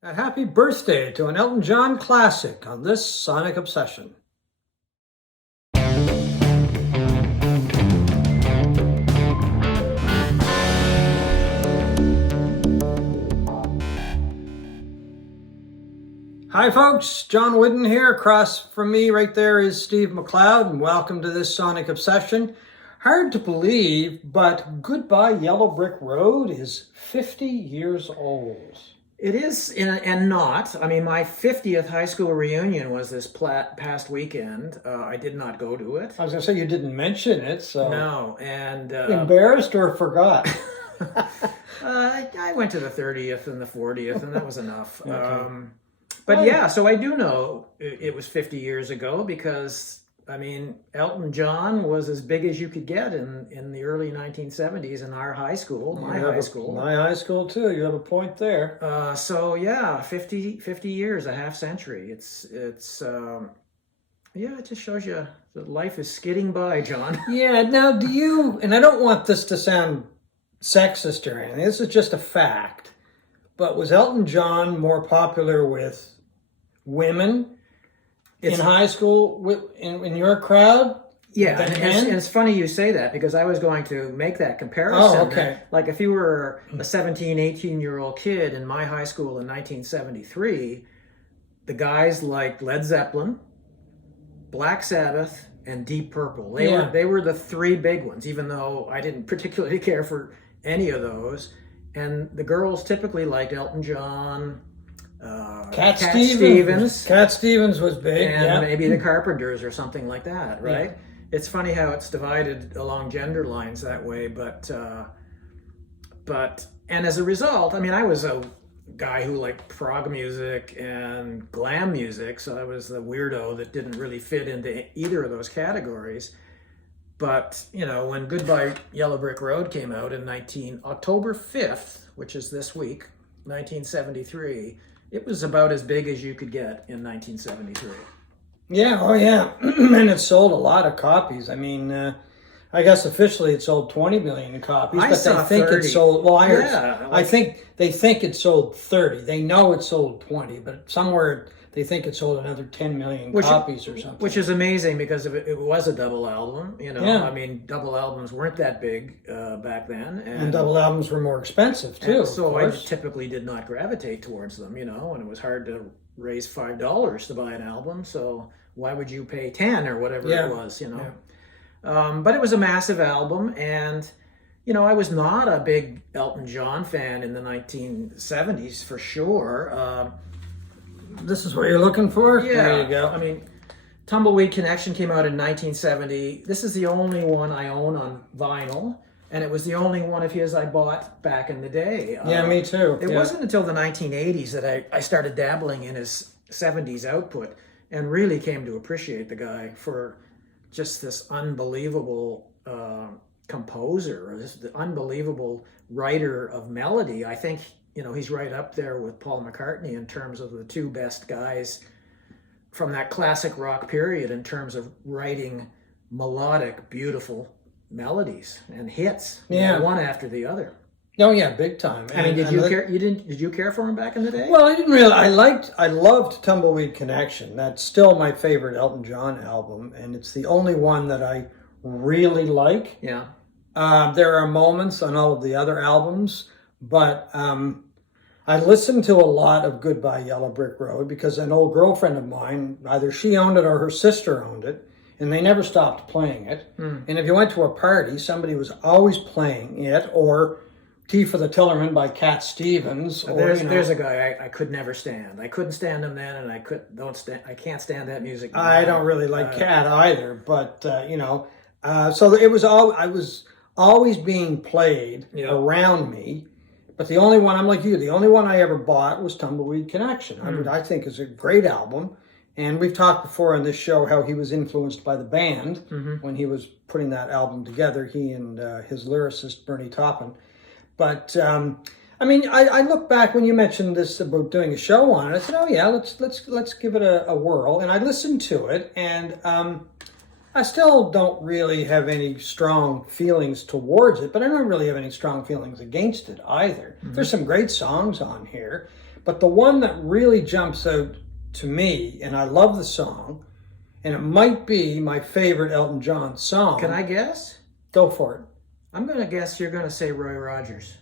A happy birthday to an Elton John classic on this Sonic Obsession. Hi folks, John Wooden here. Across from me right there is Steve McLeod, and welcome to this Sonic Obsession. Hard to believe, but Goodbye Yellow Brick Road is 50 years old. It is, and not. I mean, my 50th high school reunion was this past weekend. I did not go to it. I was going to say, you didn't mention it, so... No, and... embarrassed or forgot? I went to the 30th and the 40th, and that was enough. Okay. But yeah, so I do know it was 50 years ago because, I mean, Elton John was as big as you could get in the early 1970s in our high school, my high school. My high school, too. You have a point there. So yeah, 50 years, a half century. It's yeah, it just shows you that life is skidding by, John. Yeah, now do you, and I don't want this to sound sexist or anything, this is just a fact, but was Elton John more popular with women in high school, in your crowd? Yeah, and it's funny you say that because I was going to make that comparison. Oh, okay. Like if you were a 17, 18-year-old kid in my high school in 1973, the guys like Led Zeppelin, Black Sabbath, and Deep Purple. They were the three big ones, even though I didn't particularly care for any of those. And the girls typically liked Elton John, Cat Stevens. Cat Stevens was big, and maybe the Carpenters or something like that, right? Yeah. It's funny how it's divided along gender lines that way, but and as a result, I mean, I was a guy who liked prog music and glam music, so I was the weirdo that didn't really fit into either of those categories. But, you know, when Goodbye Yellow Brick Road came out in October 5th, which is this week, 1973, it was about as big as you could get in 1973. Yeah, oh yeah, and it sold a lot of copies. I mean, I guess officially it sold 20 million copies, but they think 30. It sold, well, Yeah, I think they think it sold 30. They know it sold 20, but somewhere they think it sold another 10 million copies or something. Which is amazing because it was a double album, you know. Yeah. I mean, double albums weren't that big back then. And double albums were more expensive, too. So I typically did not gravitate towards them, you know, and it was hard to raise $5 to buy an album, so why would you pay 10 or whatever it was, you know? Yeah. But it was a massive album, and, you know, I was not a big Elton John fan in the 1970s, for sure. This is what you're looking for? Yeah. There you go. I mean, Tumbleweed Connection came out in 1970. This is the only one I own on vinyl, and it was the only one of his I bought back in the day. Yeah, me too. It wasn't until the 1980s that I started dabbling in his 70s output and really came to appreciate the guy for just this unbelievable composer, or this unbelievable writer of melody. I think, you know, he's right up there with Paul McCartney in terms of the two best guys from that classic rock period in terms of writing melodic, beautiful melodies and hits, one after the other. Oh yeah, big time. I mean, did you care for him back in the day? Well, I didn't really. I loved Tumbleweed Connection. That's still my favorite Elton John album, and it's the only one that I really like. Yeah. There are moments on all of the other albums, but I listened to a lot of Goodbye Yellow Brick Road because an old girlfriend of mine, either she owned it or her sister owned it, and they never stopped playing it. And if you went to a party, somebody was always playing it, or Tea for the Tillerman by Cat Stevens. There's a guy I could never stand. I couldn't stand him then, and I can't stand that music now. I don't really like Cat either, but so it was I was always being played around me. But the only one, I'm like you, the only one I ever bought was Tumbleweed Connection. I think is a great album. And we've talked before on this show how he was influenced by the band when he was putting that album together, he and his lyricist, Bernie Taupin. But, I mean, I look back when you mentioned this about doing a show on it. I said, oh, yeah, let's give it a whirl. And I listened to it, and I still don't really have any strong feelings towards it, but I don't really have any strong feelings against it either. There's some great songs on here. But the one that really jumps out to me, and I love the song, and it might be my favorite Elton John song. Can I guess? Go for it. I'm going to guess you're going to say Roy Rogers,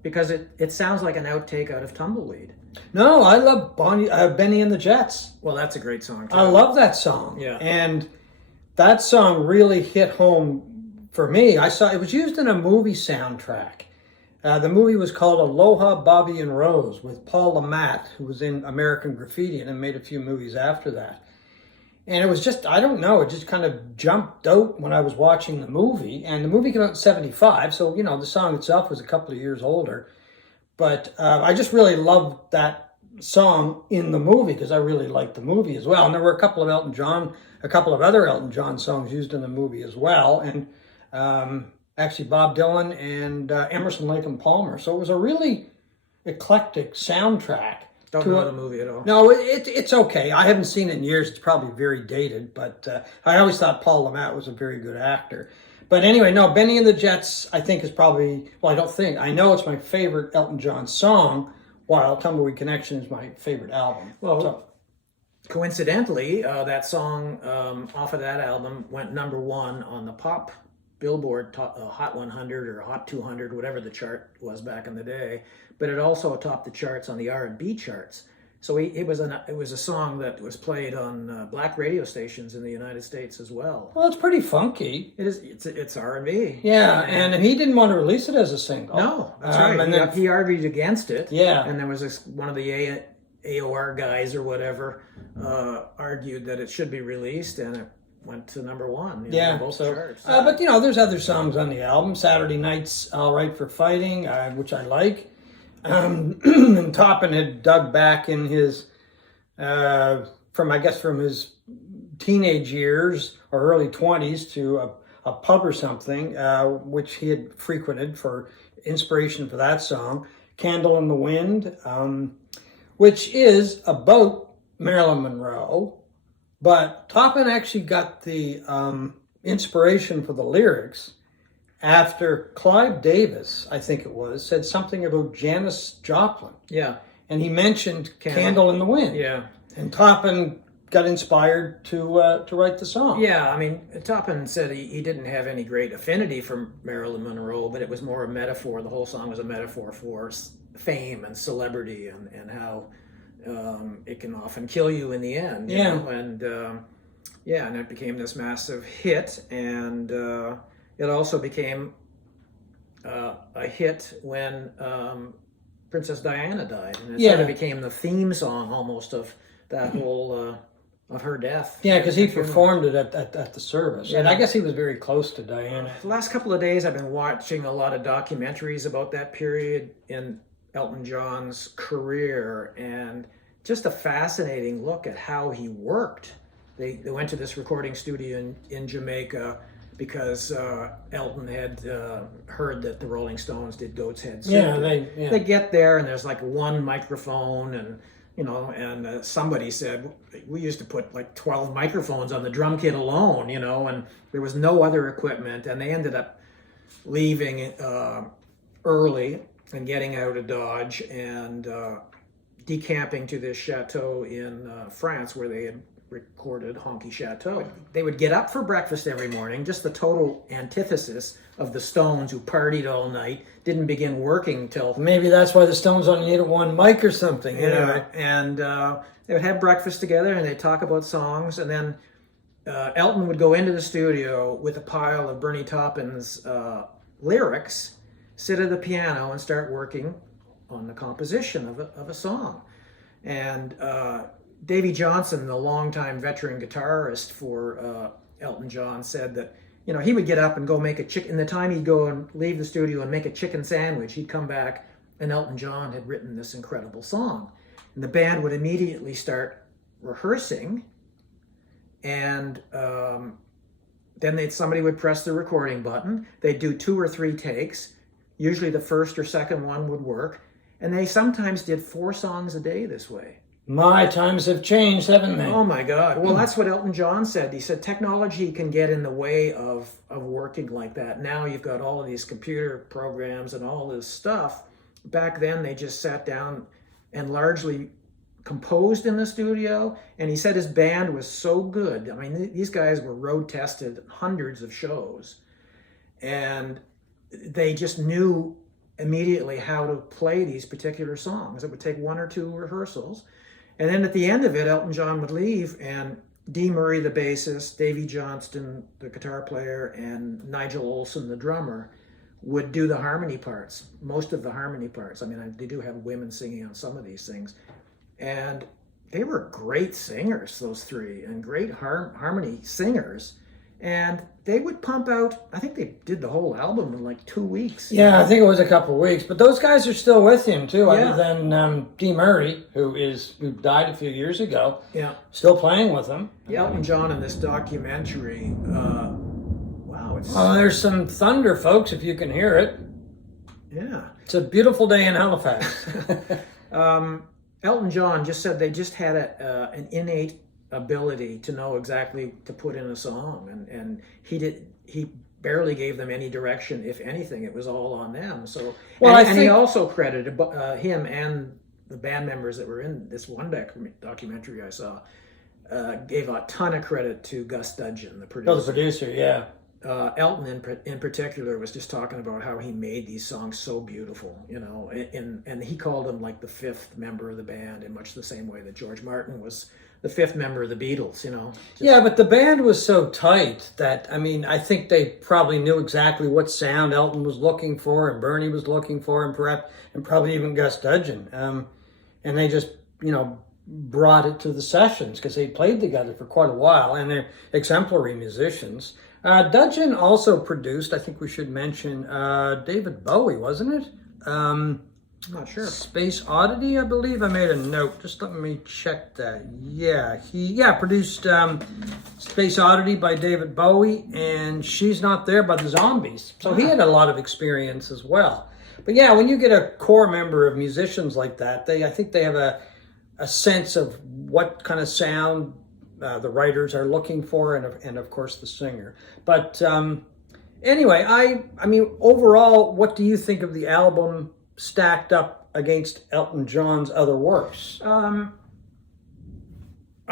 because it sounds like an outtake out of Tumbleweed. No, I love Bennie and the Jets. Well, that's a great song too. I love that song. Yeah. And that song really hit home for me. I saw it was used in a movie soundtrack. The movie was called Aloha, Bobby and Rose with Paul LaMatt, who was in American Graffiti and then made a few movies after that. And it was just, I don't know, it just kind of jumped out when I was watching the movie. And the movie came out in 75, so, the song itself was a couple of years older. But I just really loved that song in the movie because I really liked the movie as well. And there were a couple of other Elton John songs used in the movie as well. And actually Bob Dylan and Emerson, Lake and Palmer. So it was a really eclectic soundtrack. Don't know the movie at all. No, it's okay. I haven't seen it in years. It's probably very dated, but I always thought Paul LaMatt was a very good actor. But anyway, no, Bennie and the Jets, I think is probably, I don't think, I know it's my favorite Elton John song, while Tumbleweed Connection is my favorite album. Well, coincidentally, that song off of that album went #1 on the pop Billboard Hot 100 or Hot 200, whatever the chart was back in the day. But it also topped the charts on the R&B charts. So it was a song that was played on black radio stations in the United States as well. Well, it's pretty funky. It is. It's R&B. Yeah, and he didn't want to release it as a single. No, that's right. And then, he argued against it. Yeah. And there was one of the AOR guys or whatever argued that it should be released, and it went to #1. Yeah. Both charts. But there's other songs on the album. Saturday Night's All Right for Fighting, which I like. And Toppin had dug back in his, from his teenage years or early 20s to a pub or something, which he had frequented for inspiration for that song, Candle in the Wind, which is about Marilyn Monroe. But Toppin actually got the inspiration for the lyrics after Clive Davis, I think it was, said something about Janis Joplin. Yeah. And he mentioned Candle in the Wind. Yeah. And Toppin got inspired to write the song. Yeah, I mean, Toppin said he didn't have any great affinity for Marilyn Monroe, but it was more a metaphor. The whole song was a metaphor for fame and celebrity and how it can often kill you in the end. You know? And and it became this massive hit, and it also became a hit when Princess Diana died, and it sort of became the theme song almost of that whole of her death. Yeah, because he performed it at the service, and I guess he was very close to Diana. The last couple of days, I've been watching a lot of documentaries about that period in Elton John's career, and just a fascinating look at how he worked. They went to this recording studio in Jamaica because Elton had heard that the Rolling Stones did Goat's Head Syndrome. They get there and there's like one microphone, and somebody said we used to put like 12 microphones on the drum kit alone, and there was no other equipment, and they ended up leaving early and getting out of Dodge and decamping to this chateau in France where they had recorded Honky Chateau. They would get up for breakfast every morning, just the total antithesis of the Stones, who partied all night, didn't begin working till... Maybe that's why the Stones only needed one mic or something. And they would have breakfast together and they'd talk about songs, and then Elton would go into the studio with a pile of Bernie Taupin's lyrics, sit at the piano and start working on the composition of a song. And Davy Johnson, the longtime veteran guitarist for Elton John, said that he would get up and go make a chicken. In the time he'd go and leave the studio and make a chicken sandwich, he'd come back and Elton John had written this incredible song, and the band would immediately start rehearsing, and then somebody would press the recording button. They'd do 2 or 3 takes. Usually the first or second one would work, and they sometimes did 4 songs a day this way. My times have changed, haven't they? Oh my God. Well, that's what Elton John said. He said technology can get in the way of working like that. Now you've got all of these computer programs and all this stuff. Back then they just sat down and largely composed in the studio. And he said his band was so good. I mean, these guys were road tested hundreds of shows, and they just knew immediately how to play these particular songs. It would take one or two rehearsals. And then at the end of it, Elton John would leave, and Dee Murray, the bassist, Davy Johnston, the guitar player, and Nigel Olsson, the drummer, would do the harmony parts, most of the harmony parts. I mean, they do have women singing on some of these things. And they were great singers, those three, and great harmony singers. And they would pump out, I think they did the whole album in like 2 weeks. Yeah, I think it was a couple of weeks. But those guys are still with him, too, Yeah. other than Dee Murray, who died a few years ago. Yeah. Still playing with him. Elton John in this documentary, wow, it's... Oh, there's some thunder, folks, if you can hear it. Yeah. It's a beautiful day in Halifax. Elton John just said they just had an innate ability to know exactly to put in a song, and he barely gave them any direction. If anything, it was all on them. So, Well, and he also credited him and the band members that were in this one documentary I saw, gave a ton of credit to Gus Dudgeon, the producer. Oh, the producer, yeah. Elton in particular was just talking about how he made these songs so beautiful, you know, and he called him like the fifth member of the band in much the same way that George Martin was the fifth member of the Beatles, you know. Yeah, but the band was so tight that, I mean, I think they probably knew exactly what sound Elton was looking for and Bernie was looking for, and probably even Gus Dudgeon. And they just, you know, brought it to the sessions because they played together for quite a while, and they're exemplary musicians. Dudgeon also produced, I think we should mention, David Bowie, wasn't it? I'm not sure. Space Oddity, I believe. I made a note. Just let me check that. Yeah, he produced Space Oddity by David Bowie, and She's Not There by the Zombies. So he had a lot of experience as well. But yeah, when you get a core member of musicians like that, I think they have a sense of what kind of sound the writers are looking for, and of course the singer. But anyway, I mean, overall, what do you think of the album stacked up against Elton John's other works? I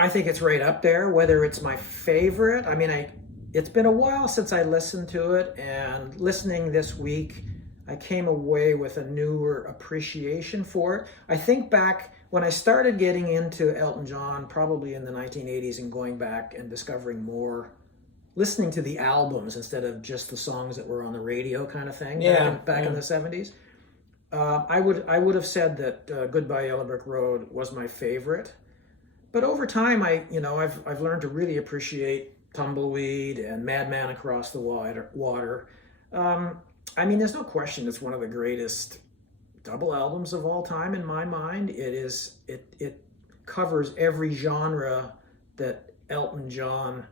think it's right up there. Whether it's my favorite, I mean, it's been a while since I listened to it, and listening this week, I came away with a newer appreciation for it. I think back when I started getting into Elton John, probably in the 1980s, and going back and discovering more, listening to the albums instead of just the songs that were on the radio kind of thing. Back in the 70s. I would have said that Goodbye Yellow Brick Road was my favorite, but over time I've learned to really appreciate Tumbleweed and Madman Across the Water. I mean, there's no question it's one of the greatest double albums of all time in my mind. It covers every genre that Elton John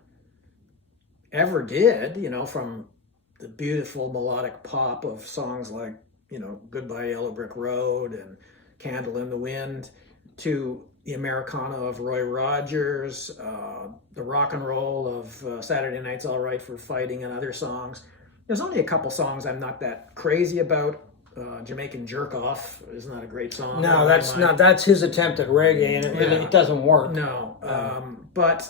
ever did, you know, from the beautiful melodic pop of songs like, you know, Goodbye Yellow Brick Road and Candle in the Wind, to the Americana of Roy Rogers, the rock and roll of Saturday Night's All Right for Fighting, and other songs. There's only a couple songs I'm not that crazy about. Jamaican Jerk Off is not a great song. No, that's not. That's his attempt at reggae, and it doesn't work. No, but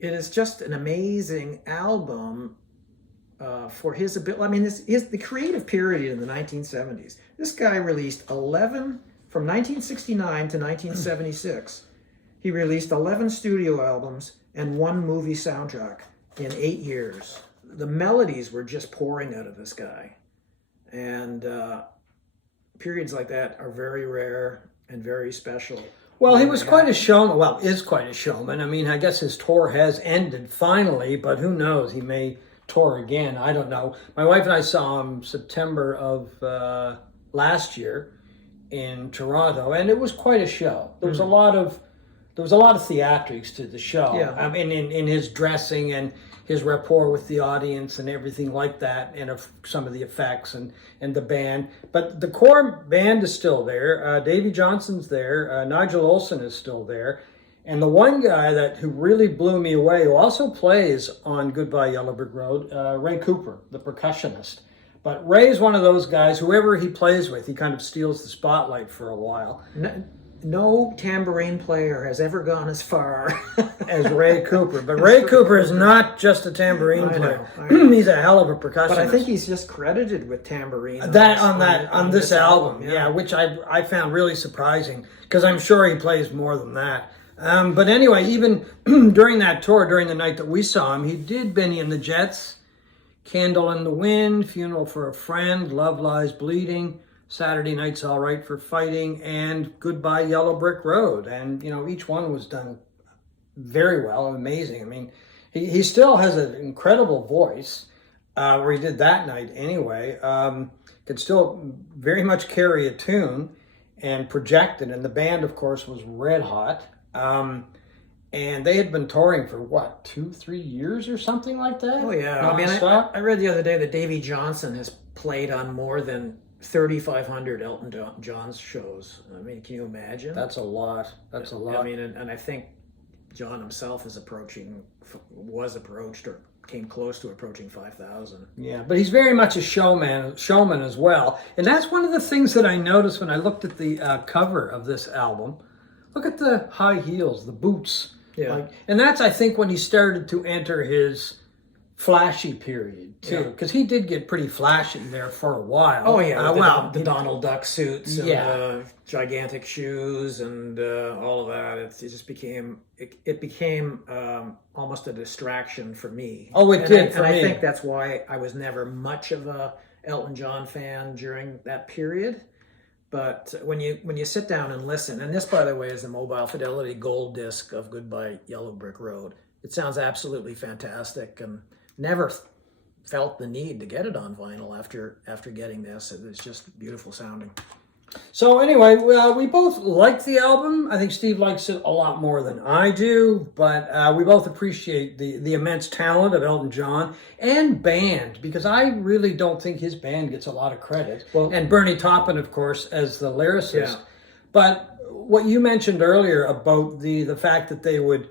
it is just an amazing album for his ability. I mean, this is the creative period in the 1970s. This guy released 11 from 1969 to 1976. He released 11 studio albums and one movie soundtrack in 8 years. The melodies were just pouring out of this guy. And periods like that are very rare and very special. Well, he was quite a showman. Well, is quite a showman. I mean, I guess his tour has ended finally, but who knows? He may tour again. I don't know. My wife and I saw him September of last year in Toronto, and it was quite a show. There was a lot of theatrics to the show. Yeah. I mean, in his dressing and his rapport with the audience and everything like that, and of some of the effects and the band. But the core band is still there. Davy Johnson's there. Nigel Olsson is still there. And the one guy who really blew me away, who also plays on Goodbye Yellow Brick Road, Ray Cooper, the percussionist. But Ray's one of those guys, whoever he plays with, he kind of steals the spotlight for a while. No tambourine player has ever gone as far as Ray Cooper. But Ray Cooper is not just a tambourine player. I know. He's a hell of a percussionist. But I think he's just credited with tambourine. On this album, yeah, which I found really surprising, because I'm sure he plays more than that. But anyway, even during that tour, during the night that we saw him, he did Bennie and the Jets, Candle in the Wind, Funeral for a Friend, Love Lies Bleeding, Saturday Night's All Right for Fighting, and Goodbye Yellow Brick Road. And, each one was done very well, amazing. I mean, he still has an incredible voice, where he did that night anyway. Could still very much carry a tune and project it. And the band, of course, was red hot. And they had been touring for, 2-3 years or something like that? Oh, yeah. I mean, I read the other day that Davy Johnson has played on more than 3,500 Elton John's shows. I mean, can you imagine? That's a lot. That's a lot. I mean, and I think John himself was approached or came close to approaching 5,000. Yeah, but he's very much a showman as well. And that's one of the things that I noticed when I looked at the cover of this album. Look at the high heels, the boots. Yeah. And that's, I think, when he started to enter his flashy period, too. Because he did get pretty flashy there for a while. Oh, yeah. The Donald Duck suits and the gigantic shoes and all of that. It just became, almost a distraction for me. Oh, it did for me. And I think that's why I was never much of a Elton John fan during that period. But when you sit down and listen, and this, by the way, is the Mobile Fidelity gold disc of Goodbye Yellow Brick Road. It sounds absolutely fantastic, and never felt the need to get it on vinyl after getting this. It was just beautiful sounding. So anyway, we both like the album. I think Steve likes it a lot more than I do, but we both appreciate the immense talent of Elton John and band, because I really don't think his band gets a lot of credit. Well, and Bernie Taupin, of course, as the lyricist. Yeah. But what you mentioned earlier about the fact that they would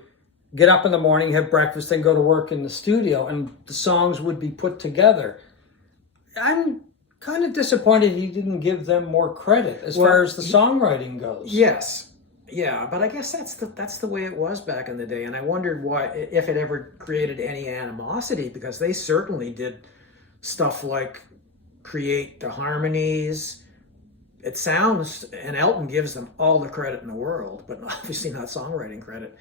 get up in the morning, have breakfast, then go to work in the studio, and the songs would be put together. I'm kind of disappointed he didn't give them more credit as far as the songwriting goes. Yes. Yeah, but I guess that's the way it was back in the day, and I wondered why, if it ever created any animosity, because they certainly did stuff like create the harmonies. It sounds, and Elton gives them all the credit in the world, but obviously not songwriting credit.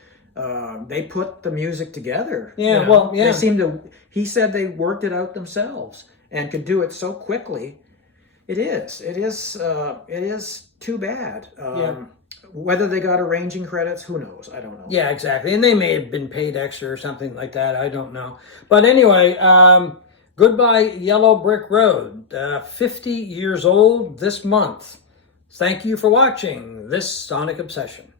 They put the music together. Yeah, well, yeah. They seemed to. He said they worked it out themselves and could do it so quickly. It is too bad. Whether they got arranging credits, who knows? I don't know. Yeah, exactly. And they may have been paid extra or something like that. I don't know. But anyway, Goodbye Yellow Brick Road, 50 years old this month. Thank you for watching this Sonic Obsession.